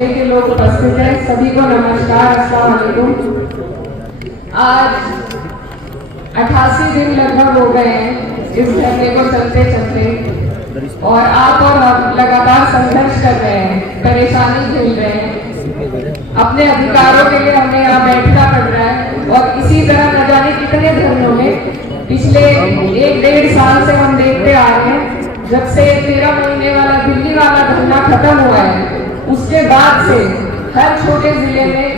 के लोग उपस्थित हैं, सभी को नमस्कार, अस्सलाम वालेकुम। आज 88 दिन लगभग हो गए हैं इस धरने को चलते चलते, और आप और हम लगातार संघर्ष कर रहे हैं, परेशानी झेल रहे हैं। अपने अधिकारों के लिए हमें यहाँ बैठना पड़ रहा है, और इसी तरह न जाने कितने धरनों में पिछले 1-1.5 साल से हम देखते आ रहे हैं। जब से 13 महीने वाला दिल्ली वाला धरना खत्म हुआ है, उसके बाद से हर छोटे जिले में,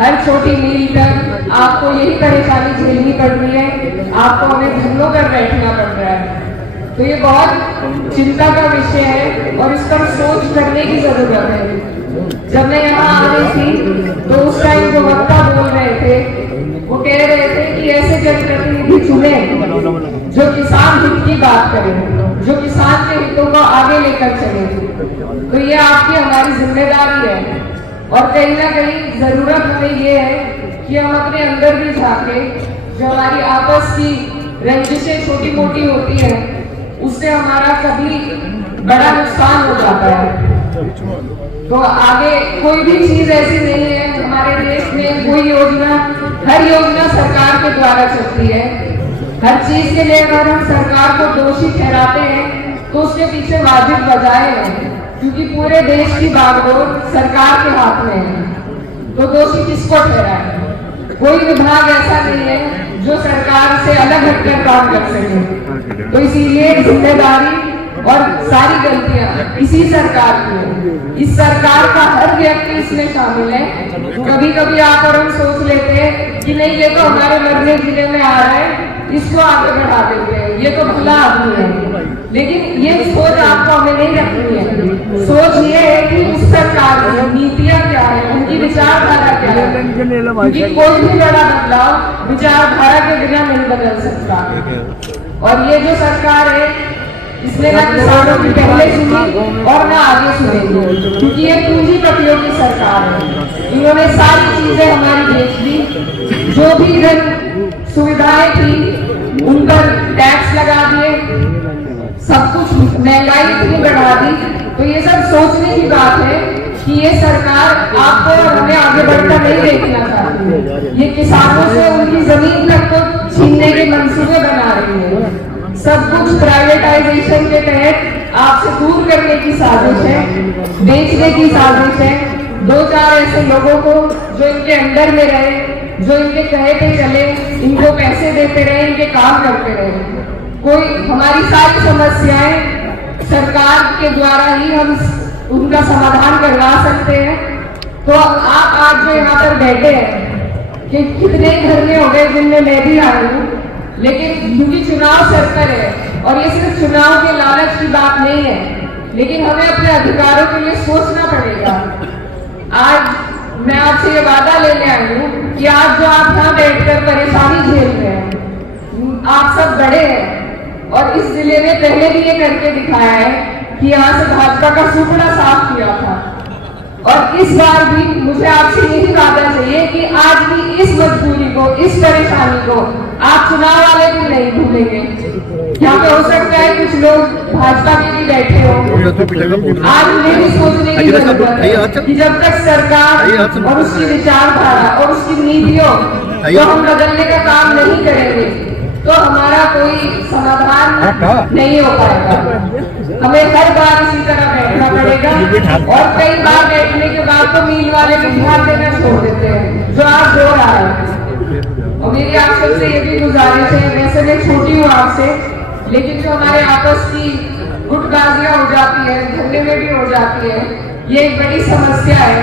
हर छोटी मील पर आपको यही परेशानी झेलनी पड़ रही है। आपको हमें धरनों पर बैठना पड़ रहा है। तो ये बहुत चिंता का विषय है और इस पर सोच करने की जरूरत है। जब मैं यहाँ आ रही थी तो उस टाइम जो वक्ता बोल रहे थे वो कह रहे थे कि ऐसे जनप्रतिनिधि चुने जो किसान हित की बात करें, जो किसान के हितों को आगे लेकर चले। तो ये आपकी हमारी जिम्मेदारी है, और कहीं ना कहीं जरूरत हमें ये है कि हम अपने अंदर भी झांके। जो हमारी आपस की रंजिशें छोटी मोटी होती है, उससे हमारा कभी बड़ा नुकसान हो जाता है। तो आगे कोई भी चीज ऐसी नहीं है हमारे देश में, कोई योजना, हर योजना सरकार के द्वारा चलती है। हर चीज के लिए अगर हम सरकार को दोषी ठहराते हैं तो उसके पीछे वाजिब वजहें हैं, क्योंकि पूरे देश की बागडोर सरकार के हाथ में है। तो दोषी किसको ठहराए? कोई विभाग ऐसा नहीं है जो सरकार से अलग हटकर काम कर सके। तो इसीलिए जिम्मेदारी और सारी गलतियां इसी सरकार की है। इस सरकार का हर व्यक्ति इसमें शामिल है। कभी कभी आप और हम सोच लेते हैं कि नहीं, ये तो हमारे मरने जिले में आ रहा है, इसको आगे बढ़ा देते हैं, ये तो भला आदमी है। लेकिन ये सोच आपको हमें नहीं रखनी है। सोच ये है कि उस सरकार की नीतियां क्या है, उनकी विचारधारा क्या है, क्योंकि कोई भी बड़ा बदलाव विचारधारा के बिना नहीं बदल सकता। और ये जो सरकार है, इसने ना किसानों की पहले सुनी और ना आगे सुनेगी, क्योंकि ये पूंजीपतियों की सरकार है। इन्होंने सारी चीजें हमारी बेच दी। जो भी इधर सुविधाएं थी उन पर टैक्स लगा दिए, सब कुछ महंगाई इतनी बढ़ा दी। तो ये सब सोचने की बात है कि ये सरकार आपको और हमें आगे बढ़कर नहीं देखना चाहती है। ये किसानों से उनकी जमीन तक को छीनने के मंसूबे बना रही है। सब कुछ प्राइवेटाइजेशन के तहत आपसे दूर करने की साजिश है, बेचने की साजिश है। 2-4 ऐसे लोगों को जो इनके अंडर में रहे, जो इनके कहे पे चले, इनको पैसे देते रहे, इनके काम करते रहे। कोई हमारी सारी समस्याएं सरकार के द्वारा ही हम उनका समाधान करवा सकते हैं। तो आप आज जो यहाँ पर बैठे हैं, कि कितने धरने हो गए जिनमें मैं भी आई हूँ, लेकिन क्योंकि चुनाव सर पर है और ये सिर्फ चुनाव के लालच की बात नहीं है, लेकिन हमें अपने अधिकारों के लिए सोचना पड़ेगा। आज मैं आपसे ये वादा लेने आई हूँ कि आज जो आप यहाँ बैठकर परेशानी झेल रहे हैं, आप सब बड़े हैं और इस जिले में पहले भी ये करके दिखाया है कि यहाँ से भाजपा का सुपड़ा साफ किया था। और इस बार भी मुझे आपसे यही वादा चाहिए कि आज भी इस मजबूरी को, इस परेशानी को आप चुनाव वाले भी नहीं भूलेंगे। यहाँ पे हो सकता है कुछ लोग भाजपा के भी बैठे हो, आज उन्हें भी सोचने की जरूरत है कि जब तक सरकार और उसकी विचारधारा और उसकी नीतियों को हम बदलने का काम नहीं करेंगे तो हमारा कोई समाधान नहीं हो पाएगा। हमें हर बार इसी तरह बैठना पड़ेगा, और कई बार बैठने के बाद तो मील वाले भी ध्यान देना छोड़ देते हैं, जो आज हो रहा है। और मेरी आप सबसे ये भी गुजारिश है, वैसे मैं छोटी हूँ आपसे, लेकिन जो हमारे आपस की गुटबाजियां हो जाती है, धरने में भी हो जाती है, ये एक बड़ी समस्या है,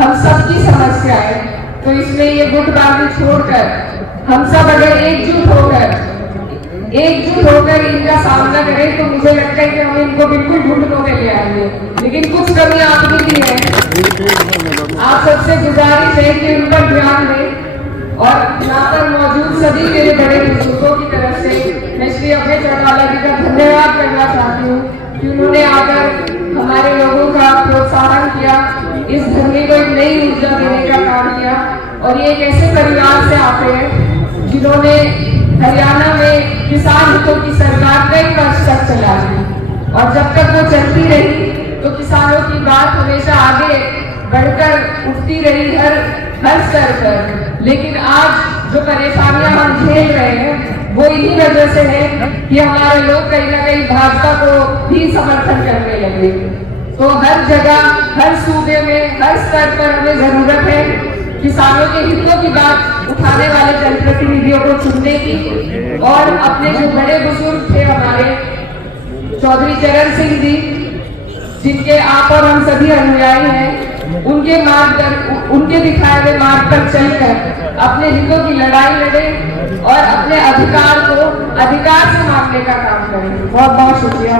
हम सबकी समस्या है। तो इसमें ये गुटबाजी छोड़कर हम सब अगर एकजुट होकर इनका सामना करें तो मुझे लगता है कि हम इनको बिल्कुल घुटनों में ले आएंगे। लेकिन कुछ कमी आपकी भी है, आप सबसे गुजारिश है कि उन पर ध्यान दें। और यहाँ पर मौजूद सभी मेरे बड़े बुजुर्गों की तरफ से मैं श्री अभय चौटाला जी का धन्यवाद करना चाहती हूँ कि उन्होंने आकर हमारे लोगों का प्रोत्साहन किया, इस धरने को एक नई ऊर्जा देने का काम किया। और ये एक ऐसे परिवार से आते हैं जिन्होंने हरियाणा में किसान हितों की सरकार कई वर्ष तक चला दी, और जब तक वो चलती रही तो किसानों की बात हमेशा आगे बढ़कर उठती रही हर स्तर पर। लेकिन आज जो परेशानियां हम झेल रहे हैं वो इन्हीं वजह से है कि हमारे लोग कहीं ना कहीं भाजपा को भी समर्थन करने लगे। तो हर जगह, हर सूबे में, हर स्तर पर हमें जरूरत है किसानों के हितों की बात उठाने वाले जनप्रतिनिधियों को चुनने की। और अपने जो बड़े बुजुर्ग थे हमारे चौधरी चरण सिंह जी, जिनके आप और हम सभी अनुयायी हैं, उनके दिखाए हुए मार्ग पर चलकर अपने हितों की लड़ाई लड़े और अपने अधिकार को अधिकार से मांगने का काम करें। बहुत बहुत शुक्रिया।